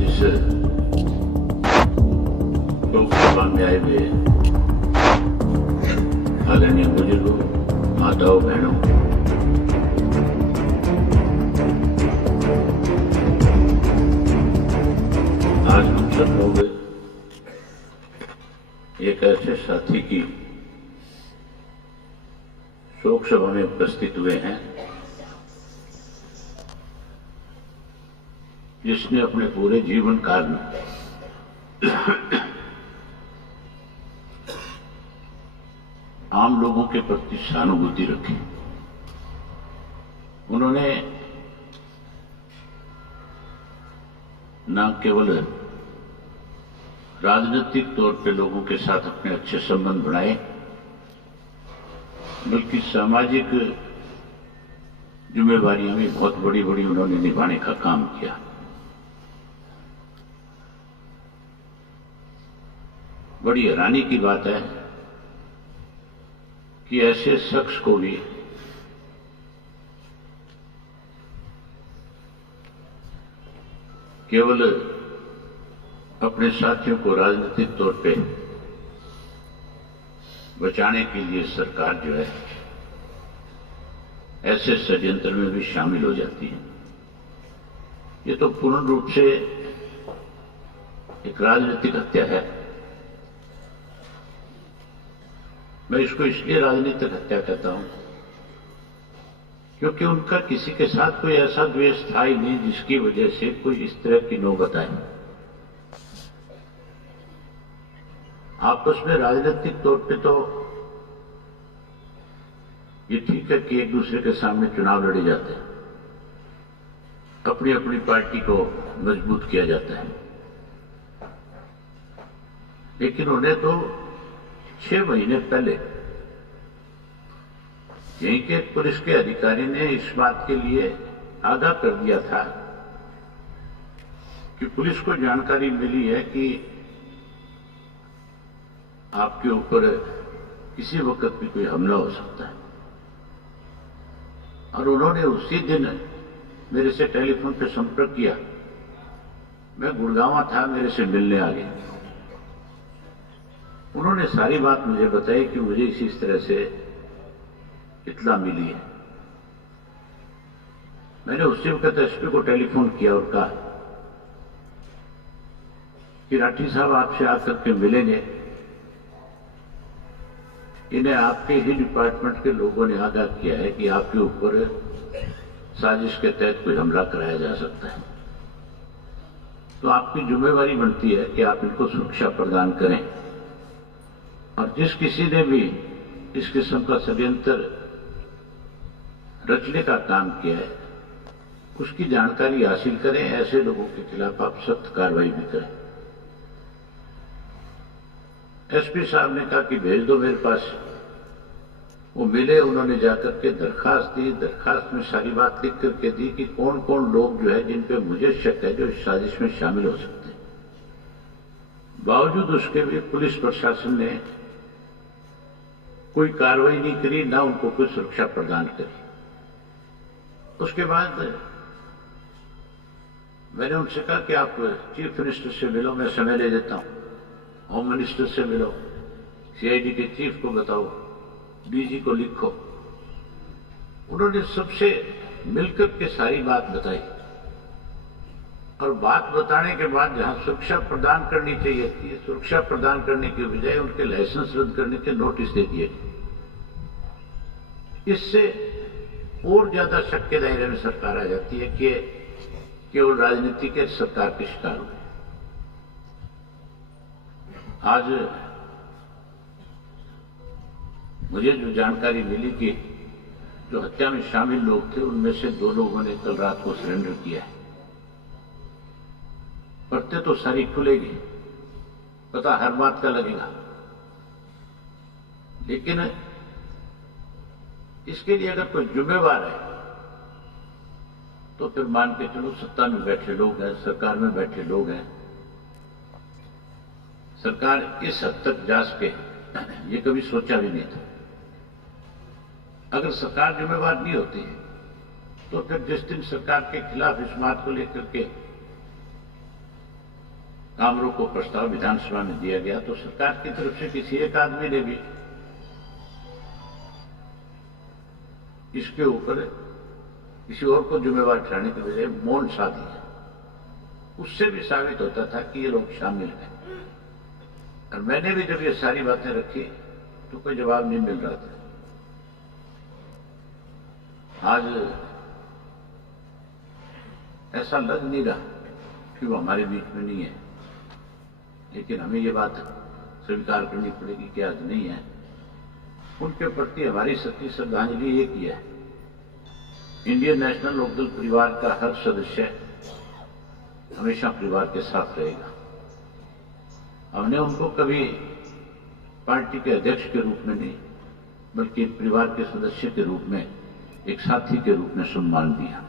जिस लोकसभा में आए हुए आदरणीय बुजुर्गों, माताओं, बहनों, आज हम सब लोग एक ऐसे साथी की शोक सभा में उपस्थित हुए हैं जिसने अपने पूरे जीवन काल में आम लोगों के प्रति सहानुभूति रखी। उन्होंने न केवल राजनीतिक तौर पे लोगों के साथ अपने अच्छे संबंध बनाए, बल्कि सामाजिक जिम्मेवारियां भी बहुत बड़ी बड़ी उन्होंने निभाने का काम किया। बड़ी हैरानी की बात है कि ऐसे शख्स को भी केवल अपने साथियों को राजनीतिक तौर पे बचाने के लिए सरकार जो है ऐसे षड्यंत्र में भी शामिल हो जाती है। ये तो पूर्ण रूप से एक राजनीतिक हत्या है। मैं इसको इसलिए राजनीतिक हत्या कहता हूं क्योंकि उनका किसी के साथ कोई ऐसा द्वेष था ही नहीं जिसकी वजह से कोई इस तरह की नौबत आई। आपस में राजनीतिक तौर पे तो ये ठीक है कि एक दूसरे के सामने चुनाव लड़े जाते हैं, अपनी अपनी पार्टी को मजबूत किया जाता है, लेकिन उन्हें तो 6 महीने पहले यहीं के पुलिस के अधिकारी ने इस बात के लिए आगाह कर दिया था कि पुलिस को जानकारी मिली है कि आपके ऊपर किसी वक्त भी कोई हमला हो सकता है, और उन्होंने उसी दिन मेरे से टेलीफोन पे संपर्क किया। मैं गुड़गांव था, मेरे से मिलने आ गए। उन्होंने सारी बात मुझे बताई कि मुझे इसी तरह से इत्तला मिली है। मैंने उसी वक्त एसपी को टेलीफोन किया और कहा कि राठी साहब आपसे आकर के मिलेंगे, इन्हें आपके ही डिपार्टमेंट के लोगों ने आगाह किया है कि आपके ऊपर साजिश के तहत कोई हमला कराया जा सकता है, तो आपकी जिम्मेवारी बनती है कि आप इनको सुरक्षा प्रदान करें, और जिस किसी ने भी इस किस्म का षड्यंत्र रचने का काम किया है उसकी जानकारी हासिल करें, ऐसे लोगों के खिलाफ आप सख्त कार्रवाई भी करें। एसपी साहब ने कहा कि भेज दो मेरे पास। वो मिले, उन्होंने जाकर के दरखास्त दी। दरखास्त में सारी बात लिख करके दी कि कौन कौन लोग जो है जिन पे मुझे शक है जो इस साजिश में शामिल हो सकते हैं। बावजूद उसके भी पुलिस प्रशासन ने कोई कार्रवाई नहीं करी, ना उनको कोई सुरक्षा प्रदान करी। उसके बाद मैंने उनसे कहा कि आप चीफ मिनिस्टर से मिलो, मैं समय ले देता हूं, होम मिनिस्टर से मिलो, सीआईडी के चीफ को बताओ, डीजी को लिखो। उन्होंने सबसे मिलकर के सारी बात बताई, और बात बताने के बाद जहां सुरक्षा प्रदान करनी चाहिए थी, सुरक्षा प्रदान करने की बजाय उनके लाइसेंस रद्द करने के नोटिस दे दिए। इससे और ज्यादा शक के दायरे में सरकार आ जाती है कि केवल राजनीति के सरकार के शिकार हुए। आज मुझे जो जानकारी मिली कि जो हत्या में शामिल लोग थे उनमें से 2 लोगों ने कल रात को सरेंडर किया है। परतें तो सारी खुलेगी, पता हर बात का लगेगा, लेकिन इसके लिए अगर कोई जिम्मेवार है तो फिर मान के चलो सत्ता में बैठे लोग हैं, सरकार में बैठे लोग हैं। सरकार इस हद तक जा सके ये कभी सोचा भी नहीं था। अगर सरकार जिम्मेवार नहीं होती तो फिर जिस दिन सरकार के खिलाफ इस बात को लेकर के काम रोको प्रस्ताव विधानसभा में दिया गया तो सरकार की तरफ से किसी एक आदमी ने भी इसके ऊपर किसी और को जिम्मेवार ठहराने के बजाय मौन साध दिया। उससे भी साबित होता था कि ये लोग शामिल हैं। और मैंने भी जब ये सारी बातें रखी तो कोई जवाब नहीं मिल रहा था। आज ऐसा लग नहीं रहा कि वो हमारे बीच में नहीं है, लेकिन हमें ये बात स्वीकार करनी पड़ेगी कि आज नहीं है। उनके प्रति हमारी सच्ची श्रद्धांजलि एक ही है। इंडियन नेशनल लोकदल परिवार का हर सदस्य हमेशा परिवार के साथ रहेगा। हमने उनको कभी पार्टी के अध्यक्ष के रूप में नहीं, बल्कि परिवार के सदस्य के रूप में, एक साथी के रूप में सम्मान दिया।